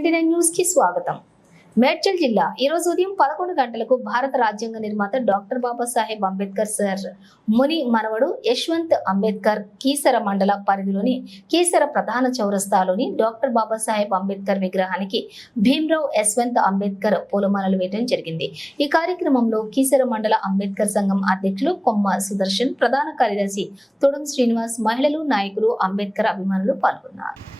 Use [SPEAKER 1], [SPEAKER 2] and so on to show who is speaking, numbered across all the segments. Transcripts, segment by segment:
[SPEAKER 1] Ninety nine న్యూస్కి స్వాగతం. మేడ్చల్ జిల్లా ఈ రోజు ఉదయం పదకొండు గంటలకు భారత రాజ్యాంగ నిర్మాత డాక్టర్ బాబాసాహెబ్ అంబేద్కర్ సార్ ముని మనవడు యశ్వంత్ అంబేద్కర్ కీసర మండల పరిధిలోని కీసర ప్రధాన చౌరస్తాలోని డాక్టర్ బాబాసాహెబ్ అంబేద్కర్ విగ్రహానికి భీమ్రావ్ యశ్వంత్ అంబేద్కర్ పూలమాలలు వేయడం జరిగింది. ఈ కార్యక్రమంలో కీసర మండల అంబేద్కర్ సంఘం అధ్యక్షులు కొమ్మ సుదర్శన్ ప్రధాన కార్యదర్శి తొడుం శ్రీనివాస్ మహిళలు నాయకులు అంబేద్కర్ అభిమానులు పాల్గొన్నారు.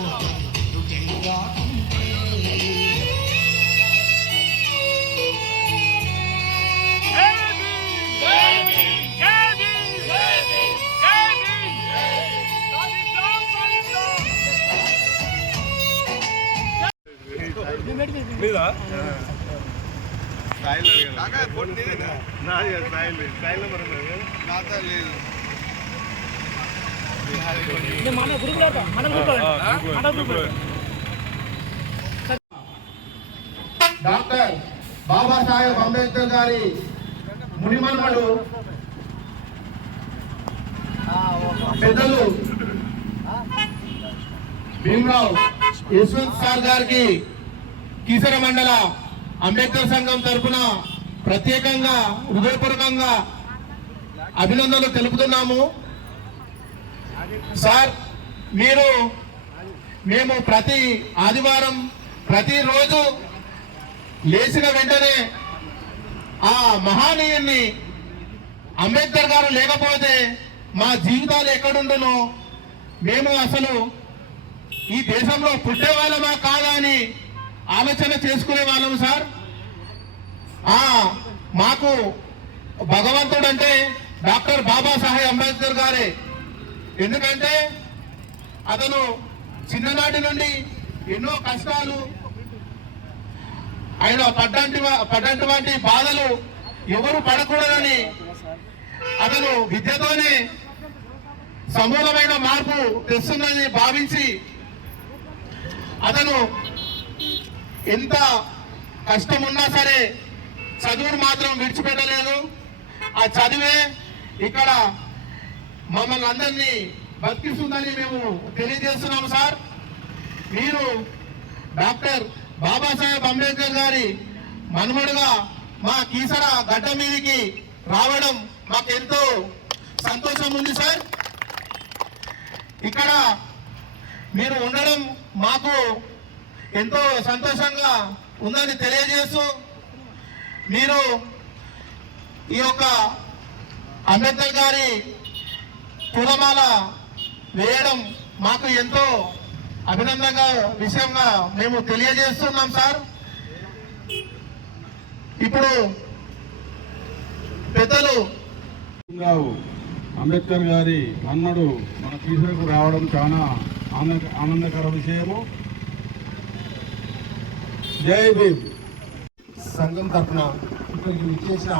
[SPEAKER 2] లేదా
[SPEAKER 3] డాక్టర్ బాబాసాహెబ్ అంబేద్కర్ గారి మునిమన్మడు. పెద్దలు భీమరావు యశ్వంత్ సార్ గారికి కీసర మండల అంబేద్కర్ సంఘం తరఫున ప్రత్యేకంగా హృదయపూర్వకంగా అభినందనలు తెలుపుతున్నాము. సార్ మీరు మేము ప్రతి ఆదివారం ప్రతిరోజు లేచిన వెంటనే ఆ మహానీయుణ్ణి అంబేద్కర్ గారు లేకపోతే మా జీవితాలు ఎక్కడుండునో? మేము అసలు ఈ దేశంలో పుట్టే వాళ్ళమా కాదా అని ఆలోచన చేసుకునే వాళ్ళము సార్. మాకు భగవంతుడు అంటే డాక్టర్ బాబాసాహెబ్ అంబేద్కర్ గారే. ఎందుకంటే అతను చిన్ననాటి నుండి ఎన్నో కష్టాలు ఆయన పడ్డంటి వంటి బాధలు ఎవరు పడకూడదని అతను విద్యతోనే సమూలమైన మార్పు తెస్తుందని భావించి అతను ఎంత కష్టం ఉన్నా సరే చదువును మాత్రం విడిచిపెట్టలేదు. ఆ చదివే ఇక్కడ మమ్మల్ని అందరినీ బతికిస్తుందని మేము తెలియజేస్తున్నాము సార్. మీరు డాక్టర్ బాబాసాహెబ్ అంబేద్కర్ గారి మనుమడుగా మా కీసర గడ్డ మీదికి రావడం మాకెంతో సంతోషం ఉంది సార్. ఇక్కడ మీరు ఉండడం మాకు ఎంతో సంతోషంగా ఉందని తెలియజేస్తూ మీరు ఈ యొక్క అంబేద్కర్ గారి పూలమాల వేయడం మాకు ఎంతో అభినందనగా విషయంగా మేము తెలియజేస్తున్నాం సార్. ఇప్పుడు పెద్దలు
[SPEAKER 2] రావు అంబేద్కర్ గారి అన్నడు మన తీసుకు రావడం చాలా ఆనంద ఆనందకర విషయము. జై భీమ్.
[SPEAKER 3] సంఘం తరఫున ఇక్కడికి విచ్చేసిన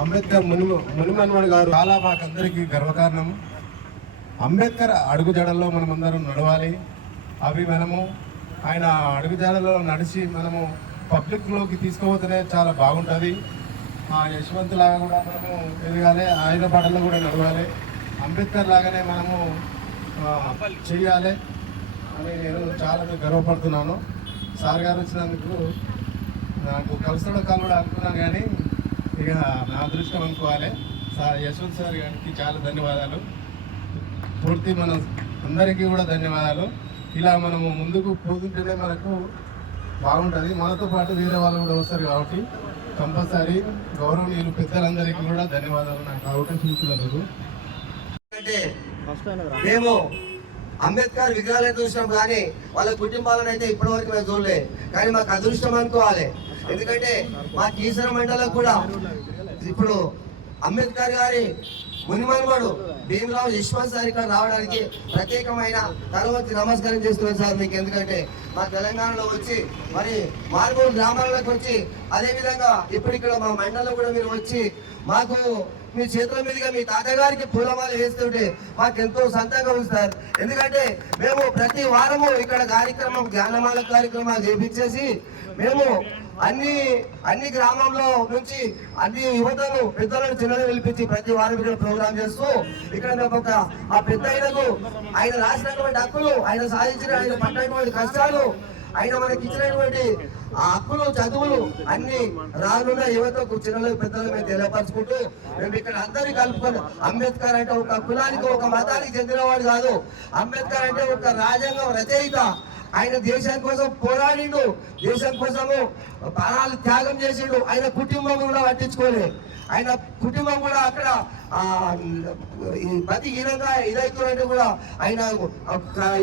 [SPEAKER 3] అంబేద్కర్ ముని మునిమన్మణి గారు చాలా మాకందరికీ గర్వకారణం అంబేద్కర్ అడుగుజాడల్లో మనమందరం నడవాలి. అవి మనము ఆయన అడుగుజాడలో నడిచి మనము పబ్లిక్లోకి తీసుకుపోతేనే చాలా బాగుంటుంది. ఆ యశ్వంత్ లాగా కూడా మనము ఎదగాలి ఆయన పాటల్లో కూడా నడవాలి. అంబేద్కర్ లాగానే మనము చేయాలి అని నేను చాలా గర్వపడుతున్నాను. సార్ గారు వచ్చినందుకు నాకు కలుస్తాడో కలవడో అనుకున్నాను కానీ ఇక నా అదృష్టం అనుకోవాలి. సార్ యశ్వంత్ సార్ గారికి చాలా ధన్యవాదాలు. పూర్తి మన అందరికీ కూడా ధన్యవాదాలు. ఇలా మనము ముందుకు పోతుంటేనే మనకు బాగుంటుంది. మనతో పాటు వేరే వాళ్ళు కూడా వస్తారు కాబట్టి కంపల్సరీ గౌరవనీయులు పెద్దలందరికీ కూడా ధన్యవాదాలు. నాకు అవకాశం ఇచ్చినందుకు.
[SPEAKER 4] మేము అంబేద్కర్ విగ్రహాలను చూసినాం కానీ వాళ్ళ కుటుంబాలను అయితే ఇప్పటివరకు మేము చూడలే. కానీ మాకు అదృష్టం అనుకోవాలి. ఎందుకంటే మా కీసర మండలం కూడా ఇప్పుడు అంబేద్కర్ గారి మునిమనుమడు భీమరావు యశ్వంత్ సార్ ఇక్కడ రావడానికి ప్రత్యేకమైన తర్వాత నమస్కారం చేస్తున్నాను సార్ మీకు. ఎందుకంటే మా తెలంగాణలో వచ్చి మరి మారుమూల గ్రామాలకు వచ్చి అదేవిధంగా ఇప్పుడు ఇక్కడ మా మండలం కూడా మీరు వచ్చి మాకు మీ చేతుల మీదుగా మీ తాతగారికి పూలమాల వేస్తుంటే మాకు ఎంతో సంతోషంగా ఉంది సార్. ఎందుకంటే మేము ప్రతి వారము ఇక్కడ కార్యక్రమం జ్ఞానమాల కార్యక్రమాలు చేపించేసి మేము అన్ని అన్ని గ్రామంలో నుంచి అన్ని యువతను పెద్దలను చిన్నలను పిలిపించి ప్రతి వారం ఇక్కడ ప్రోగ్రామ్ చేస్తూ ఇక్కడ మేము ఒక ఆ పెద్ద ఆయనకు ఆయన రాసినటువంటి హక్కులు ఆయన సాధించిన ఆయన పడినటువంటి కష్టాలు ఆయన మనకి ఇచ్చినటువంటి ఆ హక్కులు చదువులు అన్ని రానున్న యువతకు చిన్నలకు పెద్దలకు మేము తెలియపరచుకుంటూ మేము ఇక్కడ అందరినీ కలుపుకొని అంబేద్కర్ అంటే ఒక కులానికి ఒక మతానికి చెందినవాడు కాదు. అంబేద్కర్ అంటే ఒక రాజ్యాంగం రచయిత. ఆయన దేశం కోసం పోరాడిండు. దేశం కోసము ప్రాణాలు త్యాగం చేసిండు. ఆయన కుటుంబం కూడా పట్టించుకోలే. ఆయన కుటుంబం కూడా అక్కడ ప్రతి ఈ ఇదైతున్నట్టు కూడా ఆయన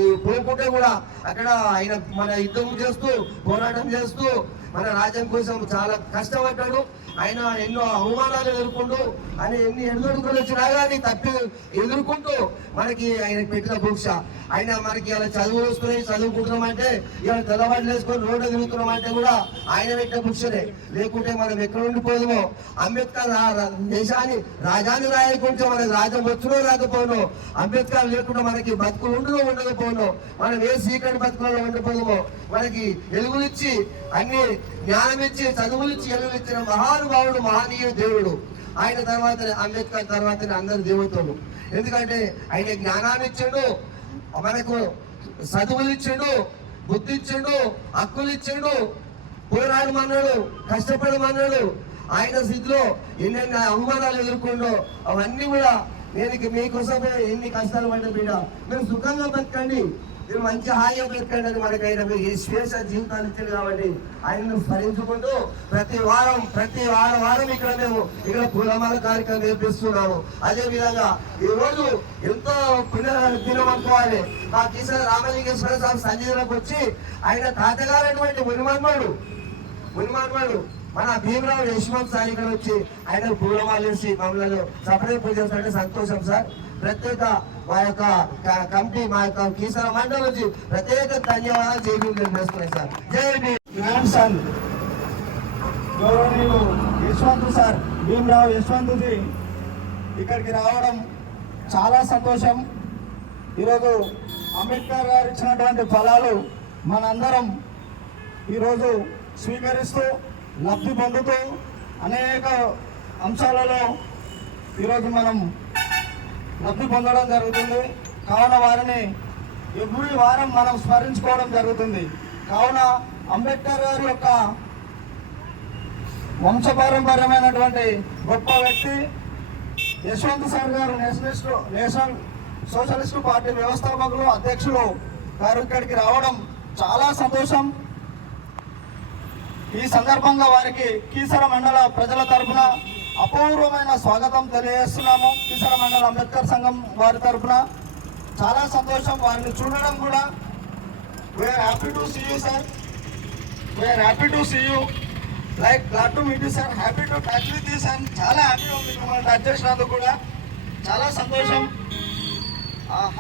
[SPEAKER 4] ఈ పోకుంటే కూడా అక్కడ ఆయన మన యుద్ధం చేస్తూ పోరాటం చేస్తూ మన రాజ్యం కోసం చాలా కష్టపడ్డాడు. ఆయన ఎన్నో అవమానాలు ఎదుర్కొంటూ ఆయన ఎన్ని ఎదుర్కొని వచ్చినా కానీ తప్పి ఎదుర్కొంటూ మనకి ఆయన పెట్టిన భిక్ష ఆయన మనకి ఇలా చదువు వేసుకుని చదువుకుంటున్నామంటే ఇలా తెల్లవాళ్ళు వేసుకొని రోడ్డు తిరుగుతున్నామంటే కూడా ఆయన పెట్టిన బుక్స్నే లేకుంటే మనం ఎక్కడ ఉండిపోదుమో? అంబేద్కర్ దేశాన్ని రాజాన్ని రాయకుంటే మనకి రాజ్యం వచ్చునో రాకపోను. అంబేద్కర్ లేకుండా మనకి బతుకులు ఉండదో ఉండకపోను. మనం ఏ సీకటి బతుకులలో ఉండిపోదుమో? మనకి వెలుగునిచ్చి అన్ని జ్ఞానం ఇచ్చి చదువులిచ్చి వెలుగునిచ్చిన మహానుభావుడు మహనీయుడు దేవుడు. ఆయన తర్వాత అంబేద్కర్ తర్వాత అందరు దేవతలు. ఎందుకంటే ఆయన జ్ఞానాన్ని ఇచ్చాడు మనకు చదువులు ఇచ్చిండు బుద్ధి ఇచ్చాడు హక్కులు ఇచ్చాడు పోరాడమన్నాడు కష్టపడమన్నాడు. ఆయన స్థితిలో ఎన్నెన్ని అవమానాలు ఎదుర్కొండో అవన్నీ కూడా నేను మీకోసం మీకోసమే ఎన్ని కష్టాలు పడ్డ బిడ్డ. మీరు సుఖంగా బతకండి. నువ్వు మంచి హాయిగా బతకండి అని మనకి ఆయన ఈ శ్వేష జీవితాన్ని ఇచ్చారు కాబట్టి ఆయనను స్మరించుకుంటూ ప్రతి వారం ప్రతి వారం వారం ఇక్కడ మేము ఇక్కడ పూలమాల కార్యక్రమం నేర్పిస్తున్నాము. అదే విధంగా ఈ రోజు ఎంతో పుణ్య దినం అనుకోవాలి. మా కిషన్ రామలింగేశ్వర స్వామి సన్నిధిలోకి వచ్చి ఆయన తాతగారైనటువంటి మునిమన్మడు మునిమన్మడు మన భీమరావు యశ్వంత్ సార్ ఇక్కడ వచ్చి ఆయన పూలమాలేసి మమ్మల్ని సపరేట్ పూజ చేస్తారంటే సంతోషం సార్. ప్రత్యేక మా యొక్క కమిటీ మా యొక్క కీసర మండలి నుంచి ప్రత్యేక ధన్యవాదాలు జైలు చేస్తున్నాయి సార్. జేబీ భీమ్.
[SPEAKER 2] గౌరవనీయులు యశ్వంత్ సార్ భీమరావు యశ్వంత్జీ ఇక్కడికి రావడం చాలా సంతోషం. ఈరోజు అంబేద్కర్ గారు ఇచ్చినటువంటి ఫలాలు మనందరం ఈరోజు స్వీకరిస్తూ లబ్ధి పొందుతూ అనేక అంశాలలో ఈరోజు మనం లబ్ధి పొందడం జరుగుతుంది. కావున వారిని ఎవ్రీ వారం మనం స్మరించుకోవడం జరుగుతుంది. కావున అంబేద్కర్ గారి యొక్క వంశపారంపర్యమైనటువంటి గొప్ప వ్యక్తి యశ్వంత్ సార్ గారు నేషనలిస్ట్ నేషనల్ సోషలిస్టు పార్టీ వ్యవస్థాపకులు అధ్యక్షులు గారు ఇక్కడికి రావడం చాలా సంతోషం. ఈ సందర్భంగా వారికి కీసర మండల ప్రజల తరపున అపూర్వమైన స్వాగతం తెలియజేస్తున్నాము. కిసర మండల అంబేద్కర్ సంఘం వారి తరపున. చాలా సంతోషం వారిని చూడడం కూడా. We're happy to see you sir we're happy to see you like glad to meet you sir happy to touch with you sir చాలా హ్యాపీగా ఉంది మిమ్మల్ని టచ్ చేసినందుకు కూడా. చాలా సంతోషం.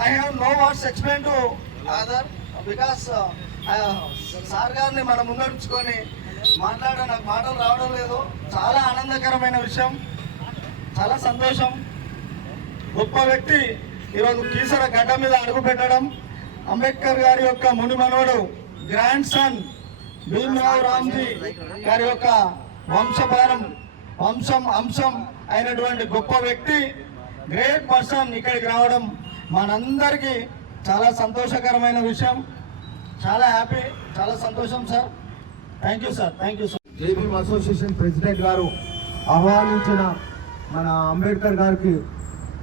[SPEAKER 2] I have no what's explain to other because sir గారిని మనం ముందడుచుకొని మాట్లాడే నాకు మాటలు రావడం లేదు. చాలా ఆనందకరమైన విషయం. చాలా సంతోషం. గొప్ప వ్యక్తి. ఈరోజు కీసర గడ్డ మీద అడుగు పెట్టడం. అంబేద్కర్ గారి యొక్క ముని మనవడు గ్రాండ్ సన్ భీమరావు రామ్జీ గారి యొక్క వంశపారం వంశం అంశం అయినటువంటి గొప్ప వ్యక్తి గ్రేట్ పర్సన్ ఇక్కడికి రావడం మనందరికీ చాలా సంతోషకరమైన విషయం. చాలా హ్యాపీ చాలా సంతోషం sir. Thank you sir thank you sir
[SPEAKER 5] JB association president గారు ఆహ్వానించిన మన అంబేద్కర్ గారికి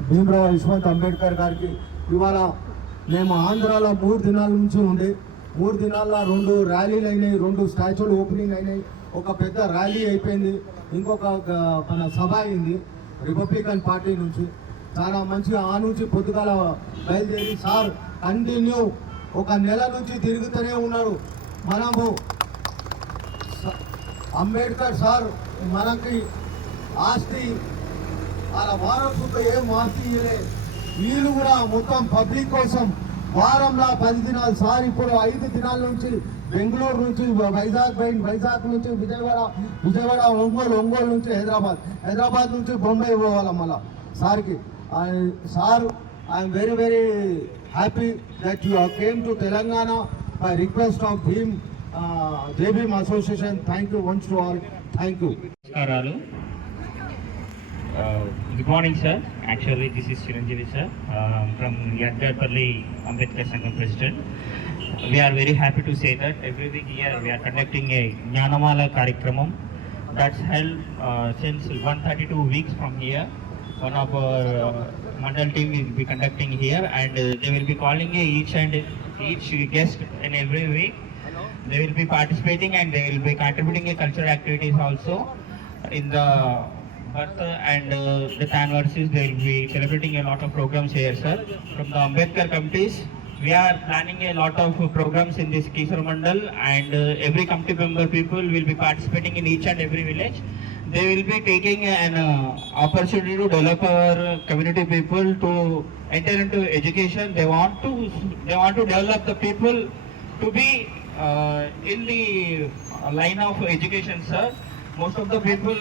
[SPEAKER 5] భీమరావు యశ్వంత్ అంబేద్కర్ గారికి ఇవాళ మేము ఆంధ్రాలో మూడు దినాల నుంచి ఉండి మూడు దినాల్లో రెండు ర్యాలీలు అయినాయి రెండు స్టాచ్యూలు ఓపెనింగ్ అయినాయి ఒక పెద్ద ర్యాలీ అయిపోయింది ఇంకొక మన సభ అయింది రిపబ్లికన్ పార్టీ నుంచి. చాలా మంచిగా ఆ నుంచి పొద్దుగాల బయలుదేరి సార్ కంటిన్యూ ఒక నెల నుంచి తిరుగుతూనే ఉన్నాడు మనము అంబేద్కర్ సార్ మనకి ఆస్తి అలా వారసుతో ఏం ఆస్తి వీళ్ళు కూడా మొత్తం పబ్లిక్ కోసం వారంలో పది దినాలు సార్ ఇప్పుడు ఐదు దినాల నుంచి బెంగళూరు నుంచి వైజాగ్ పోయింది వైజాగ్ నుంచి విజయవాడ విజయవాడ ఒంగోలు ఒంగోలు నుంచి హైదరాబాద్ హైదరాబాద్ నుంచి బొంబాయి పోవాలి మళ్ళా? సార్కి. Sir I'm very very happy that you came to Telangana by request of Bhim Jai Bhim association thank you once to all thank you
[SPEAKER 6] నమస్కారాలు good morning sir actually this is Chiranjeevi sir from Yadgarpalli Ambedkar సంఘం president we are very happy to say that every week here we are conducting a Jnanamala Karikramam that's held uh, since 132 weeks from here. One of our uh, Mandal team will be conducting here and uh, they will be calling a each and each guest in every week. They will be participating and they will be contributing a cultural activities also in the birth and uh, death anniversaries. They will be celebrating a lot of programs here, sir. From the Ambedkar committees, we are planning a lot of programs in this Kisar Mandal and uh, every committee member people will be participating in each and every village. They will be taking an uh, opportunity to develop our community people to enter into education. They want to they want to develop the people to be in the line of education, sir. Most of the people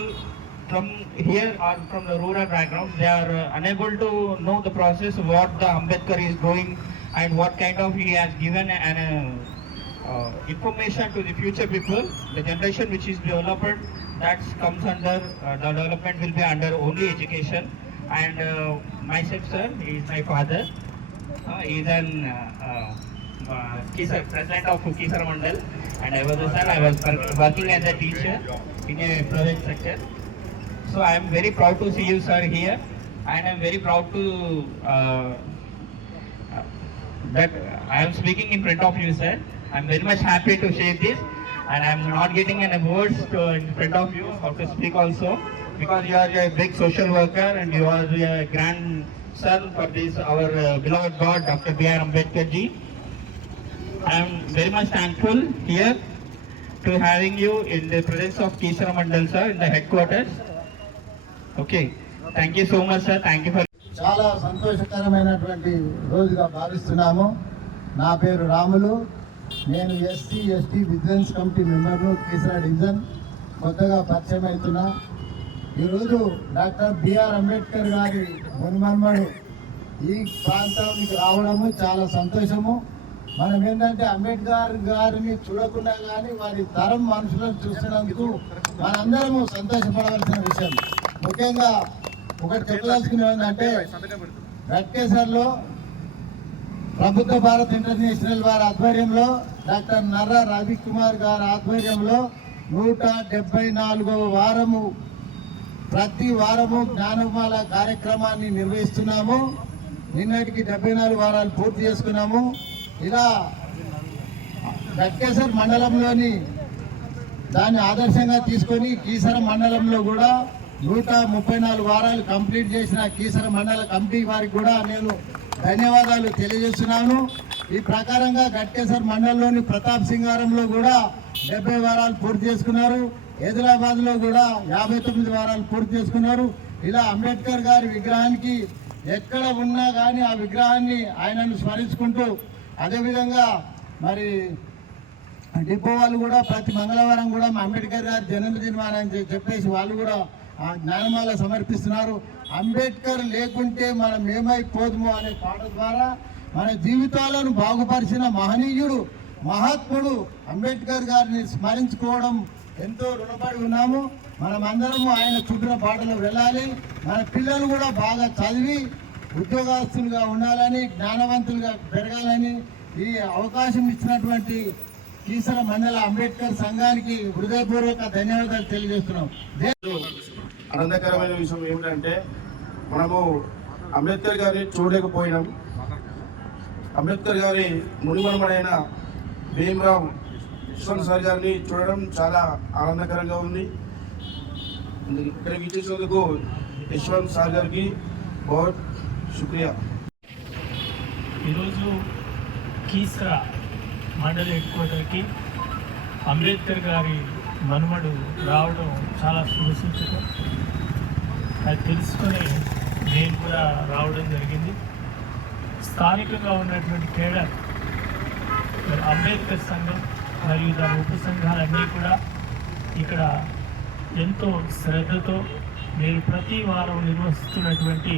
[SPEAKER 6] from here are from the rural background. They are uh, unable to know the process, what the Ambedkar is doing, and what kind of he has given an uh, uh, information to the future people. The generation which is developed, that comes under uh, the development will be under only education. And uh, myself, sir, he is my father. Uh, he is an uh, uh, uh, president of Kisar Mandal, and I was son. I was working as a teacher in a private sector. So I am very proud to see you, sir, here, and I am very proud to uh, uh, that I am speaking in front of you, sir. I am very much happy to share this, and I am not getting any words to, in front of you how to speak also because you are a big social worker and you are a grand grandson for this our uh, beloved God, Dr. B.R. Ambedkar ji. I am very much thankful here to having you in the presence of Kisara Mandal sir in the headquarters. Okay, thank you so much sir. Thank you for
[SPEAKER 5] చాలా సంతోషకరమైనటువంటి రోజుగా భావిస్తున్నాము నా పేరు రాములు నేను SC ST vigilance committee మెంబర్ను Keesara division కొత్తగా పరిచయం అవుతున్నా ఈరోజు డాక్టర్ బిఆర్ అంబేద్కర్ గారి మునిమన్మడు ఈ ప్రాంతానికి రావడము చాలా సంతోషము మనం ఏంటంటే అంబేద్కర్ గారిని చూడకుండా కానీ వారి తరం మనుషులను చూసినందుకు మనందరము సంతోషపడవలసిన విషయం. ముఖ్యంగా ఒకటి చెప్పదలుచుకునేది ఏంటంటే వెంకటేశ్వర్లో ప్రభుత్వ భారత్ ఇంటర్నేషనల్ వారి ఆధ్వర్యంలో డాక్టర్ నర్రా రవికుమార్ గారి ఆధ్వర్యంలో నూట డెబ్బై నాలుగవ వారము. ప్రతి వారము జ్ఞానమాల కార్యక్రమాన్ని నిర్వహిస్తున్నాము. నిన్నటికి డెబ్బై నాలుగు వారాలు పూర్తి చేసుకున్నాము. ఇలా గట్కేసర్ మండలంలోని దాన్ని ఆదర్శంగా తీసుకొని కీసర మండలంలో కూడా నూట ముప్పై నాలుగు వారాలు కంప్లీట్ చేసిన కీసర మండల కమిటీ వారికి కూడా నేను ధన్యవాదాలు తెలియజేస్తున్నాను. ఈ ప్రకారంగా గట్కేసర్ మండలంలోని ప్రతాప్ సింగారంలో కూడా డెబ్బై వారాలు పూర్తి చేసుకున్నారు. హైదరాబాద్లో కూడా యాభై తొమ్మిది వారాలు పూర్తి చేసుకున్నారు. ఇలా అంబేద్కర్ గారి విగ్రహానికి ఎక్కడ ఉన్నా కానీ ఆ విగ్రహాన్ని ఆయనను స్మరించుకుంటూ అదేవిధంగా మరి డిపో వాళ్ళు కూడా ప్రతి మంగళవారం కూడా మా అంబేద్కర్ గారి జన్మదినం అని చెప్పేసి వాళ్ళు కూడా ఆ జ్ఞానమాల సమర్పిస్తున్నారు. అంబేద్కర్ లేకుంటే మనం ఏమైపోదుమో అనే పాట ద్వారా మన జీవితాలను బాగుపరిచిన మహనీయుడు మహాత్ముడు అంబేద్కర్ గారిని స్మరించుకోవడం ఎంతో రుణపడి ఉన్నాము. మనం అందరము ఆయన చుట్టిన పాటలు వెళ్ళాలి. మన పిల్లలు కూడా బాగా చదివి ఉద్యోగస్తులుగా ఉండాలని జ్ఞానవంతులుగా పెరగాలని ఈ అవకాశం ఇచ్చినటువంటి కీసర మండల అంబేద్కర్ సంఘానికి హృదయపూర్వక ధన్యవాదాలు తెలియజేస్తున్నాం.
[SPEAKER 3] ఆనందకరమైన విషయం ఏమిటంటే మనము అంబేద్కర్ గారిని చూడలేకపోయినాం. అంబేద్కర్ గారి మునిమనమైన భీమరావు యశ్వంత్ సార్ గారిని చూడడం చాలా ఆనందకరంగా ఉంది. ఇక్కడికి ఇచ్చేసినందుకు యశ్వంత్ సార్ గారికి శుక్రియా.
[SPEAKER 6] ఈరోజు
[SPEAKER 7] కీసరా మండలి హెడ్ క్వార్టర్కి అంబేద్కర్ గారి మనుమడు రావడం చాలా శుభసూచకం అది తెలుసుకొని నేను కూడా రావడం జరిగింది. స్థానికంగా ఉన్నటువంటి కేడర్ మరి అంబేద్కర్ సంఘం మరియు దాని ఉప సంఘాలన్నీ కూడా ఇక్కడ ఎంతో శ్రద్ధతో మీరు ప్రతి వారం నిర్వహిస్తున్నటువంటి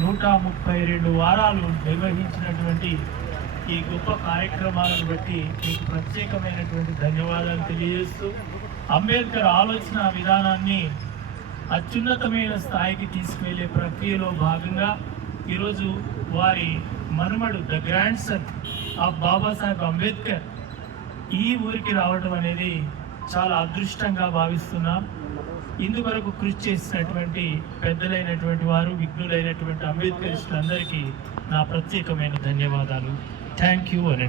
[SPEAKER 7] నూట ముప్పై రెండు వారాలు నిర్వహించినటువంటి ఈ గొప్ప కార్యక్రమాలను బట్టి మీకు ప్రత్యేకమైనటువంటి ధన్యవాదాలు తెలియజేస్తూ అంబేద్కర్ ఆలోచన విధానాన్ని అత్యున్నతమైన స్థాయికి తీసుకువెళ్ళే ప్రక్రియలో భాగంగా ఈరోజు వారి మనుమడు the grandson of Babasaheb Ambedkar ఈ ఊరికి రావడం అనేది చాలా అదృష్టంగా భావిస్తున్నాం. ఇందువరకు కృషి చేసినటువంటి పెద్దలైనటువంటి వారు విఘ్నులైనటువంటి అంబేద్కరిస్టులందరికీ నా ప్రత్యేకమైన ధన్యవాదాలు. థ్యాంక్ యూ అని